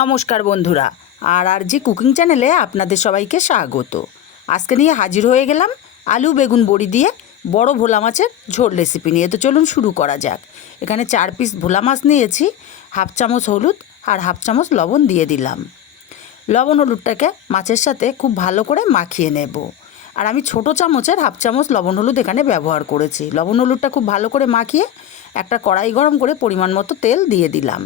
নমস্কার বন্ধুরা, আর আর জি কুকিং চ্যানেলে আপনাদের সবাইকে স্বাগত। আজকে নিয়ে হাজির হয়ে গেলাম আলু বেগুন বড়ি দিয়ে বড় ভোলা মাছের ঝোল রেসিপি নিয়ে। তো চলুন শুরু করা যাক। এখানে চার পিস ভোলা মাছ নিয়েছি হাফ চামচ হলুদ আর হাফ চামচ লবণ দিয়ে দিলাম। লবণ হলুদটাকে মাছের সাথে খুব ভালো করে মাখিয়ে নেব। আর আমি ছোট চামচের হাফ চামচ লবণ হলুদ এখানে ব্যবহার করেছি। লবণ হলুদটা খুব ভালো করে মাখিয়ে একটা কড়াই গরম করে পরিমাণ মতো তেল দিয়ে দিলাম।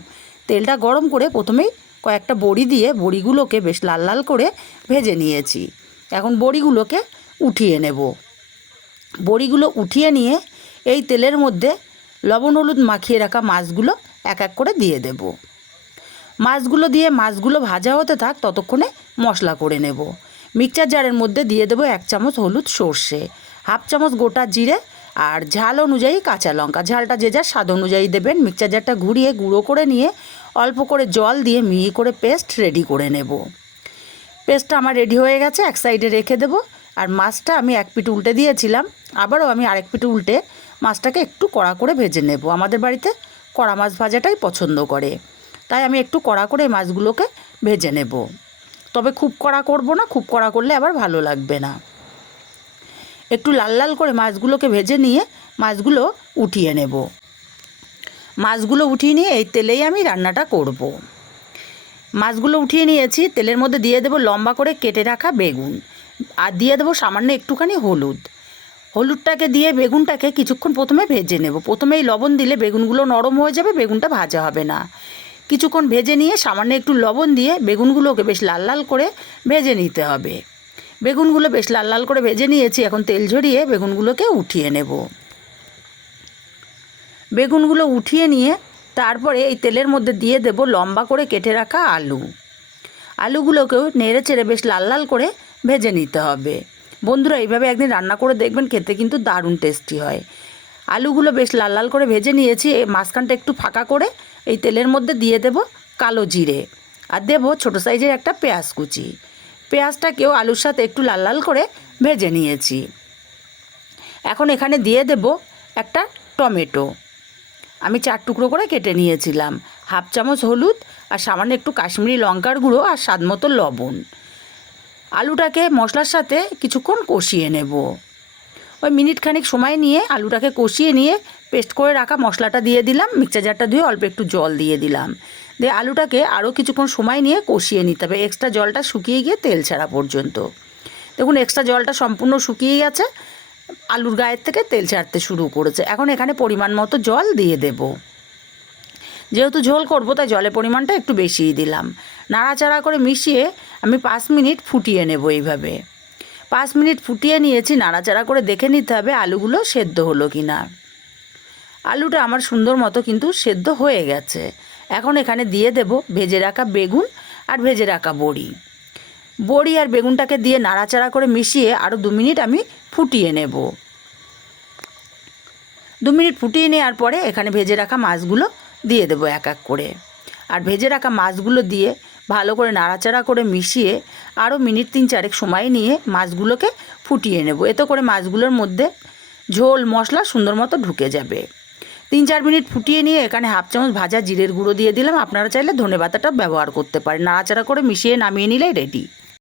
তেলটা গরম করে প্রথমেই কয়েকটা বড়ি দিয়ে বড়িগুলোকে বেশ লাল লাল করে ভেজে নিয়েছি। এখন বড়িগুলোকে উঠিয়ে নেব। বড়িগুলো উঠিয়ে নিয়ে এই তেলের মধ্যে লবণ হলুদ মাখিয়ে রাখা মাছগুলো এক এক করে দিয়ে দেব। মাছগুলো দিয়ে মাছগুলো ভাজা হতে থাক ততক্ষণে মশলা করে নেব। মিক্সচার জারের মধ্যে দিয়ে দেবো এক চামচ হলুদ সর্ষে, হাফ চামচ গোটা জিরে আর ঝাল অনুযায়ী কাঁচা লঙ্কা। ঝালটা যে যার স্বাদ অনুযায়ী দেবেন। মিক্সচার জারটা ঘুরিয়ে গুঁড়ো করে নিয়ে অল্প করে জল দিয়ে মিহি করে পেস্ট রেডি করে নেব। পেস্টটা আমার রেডি হয়ে গেছে, এক সাইডে রেখে দেবো। আর মাছটা আমি এক পিঠ উল্টে দিয়েছিলাম, আবারও আমি আরেক পিঠ উল্টে মাছটাকে একটু কড়া করে ভেজে নেব। আমাদের বাড়িতে কড়া মাছ ভাজাটাই পছন্দ করে, তাই আমি একটু কড়া করে মাছগুলোকে ভেজে নেব। তবে খুব কড়া করব না, খুব কড়া করলে আবার ভালো লাগবে না। একটু লাল লাল করে মাছগুলোকে ভেজে নিয়ে মাছগুলো উঠিয়ে নেব। মাছগুলো উঠিয়ে নিয়ে এই তেলেই আমি রান্নাটা করব। মাছগুলো উঠিয়ে নিয়েছি, তেলের মধ্যে দিয়ে দেবো লম্বা করে কেটে রাখা বেগুন। আর দিয়ে দেবো সামান্য একটুখানি হলুদ। হলুদটাকে দিয়ে বেগুনটাকে কিছুক্ষণ প্রথমে ভেজে নেব। প্রথমেই লবণ দিলে বেগুনগুলো নরম হয়ে যাবে, বেগুনটা ভাজা হবে না। কিছুক্ষণ ভেজে নিয়ে সামান্য একটু লবণ দিয়ে বেগুনগুলোকে বেশ লাল লাল করে ভেজে নিতে হবে। বেগুনগুলো বেশ লাল লাল করে ভেজে নিয়েছি, এখন তেল ঝরিয়ে বেগুনগুলোকে উঠিয়ে নেব। বেগুনগুলো উঠিয়ে নিয়ে তারপরে এই তেলের মধ্যে দিয়ে দেব লম্বা করে কেটে রাখা আলু। আলুগুলোকেও নেড়ে চেড়ে বেশ লাল লাল করে ভেজে নিতে হবে। বন্ধুরা, এইভাবে একদিন রান্না করে দেখবেন, খেতে কিন্তু দারুণ টেস্টি হয়। আলুগুলো বেশ লাল লাল করে ভেজে নিয়েছি এই মাঝখানটা একটু ফাঁকা করে এই তেলের মধ্যে দিয়ে দেব কালো জিরে আর দেবো ছোটো সাইজের একটা পেঁয়াজ কুচি। পেঁয়াজটাকেও আলুর সাথে একটু লাল লাল করে ভেজে নিয়েছি। এখন এখানে দিয়ে দেব একটা টমেটো। আমি চার টুকরো করে কেটে নিয়েছিলাম। হাফ চামচ হলুদ আর সামান্য একটু কাশ্মীরি লঙ্কার গুঁড়ো আর স্বাদ মতো লবণ। আলুটাকে মশলার সাথে কিছুক্ষণ কষিয়ে নেব। ওই মিনিট খানিক সময় নিয়ে আলুটাকে কষিয়ে নিয়ে পেস্ট করে রাখা মশলাটা দিয়ে দিলাম। মিক্সচার জারটা ধুয়ে অল্প একটু জল দিয়ে দিলাম। দিয়ে আলুটাকে আরও কিছুক্ষণ সময় নিয়ে কষিয়ে নিতে হবে। এক্সট্রা জলটা শুকিয়ে গিয়ে তেল ছাড়া পর্যন্ত। দেখুন, এক্সট্রা জলটা সম্পূর্ণ শুকিয়ে গেছে। আলুর গায়ের থেকে তেল ছাড়তে শুরু করেছে। এখন এখানে পরিমাণ মতো জল দিয়ে দেব। যেহেতু ঝোল করব, তাই জলের পরিমাণটা একটু বেশিই দিলাম। নাড়াচাড়া করে মিশিয়ে আমি পাঁচ মিনিট ফুটিয়ে নেব এইভাবে। পাঁচ মিনিট ফুটিয়ে নিয়েছি, নাড়াচাড়া করে দেখে নিতে হবে আলুগুলো সেদ্ধ হলো কি না আলুটা আমার সুন্দর মতো কিন্তু সেদ্ধ হয়ে গেছে। এখন এখানে দিয়ে দেব ভেজে রাখা বেগুন আর ভেজে রাখা বড়ি। বড়ি আর বেগুনটাকে দিয়ে নাড়াচাড়া করে মিশিয়ে আরও দু মিনিট আমি ফুটিয়ে নেব। দু মিনিট ফুটিয়ে নেওয়ার পরে এখানে ভেজে রাখা মাছগুলো দিয়ে দেবো এক এক করে। আর ভেজে রাখা মাছগুলো দিয়ে ভালো করে নাড়াচাড়া করে মিশিয়ে আরও মিনিট তিন চারেক সময় নিয়ে মাছগুলোকে ফুটিয়ে নেব। এতে করে মাছগুলোর মধ্যে ঝোল, মশলা সুন্দর মতো ঢুকে যাবে। তিন চার মিনিট ফুটিয়ে নিয়ে এখানে হাফ চামচ ভাজা জিরের গুঁড়ো দিয়ে দিলাম। আপনারা চাইলে ধনে পাতাটাও ব্যবহার করতে পারেন। নাড়াচাড়া করে মিশিয়ে নামিয়ে নিলেই রেডি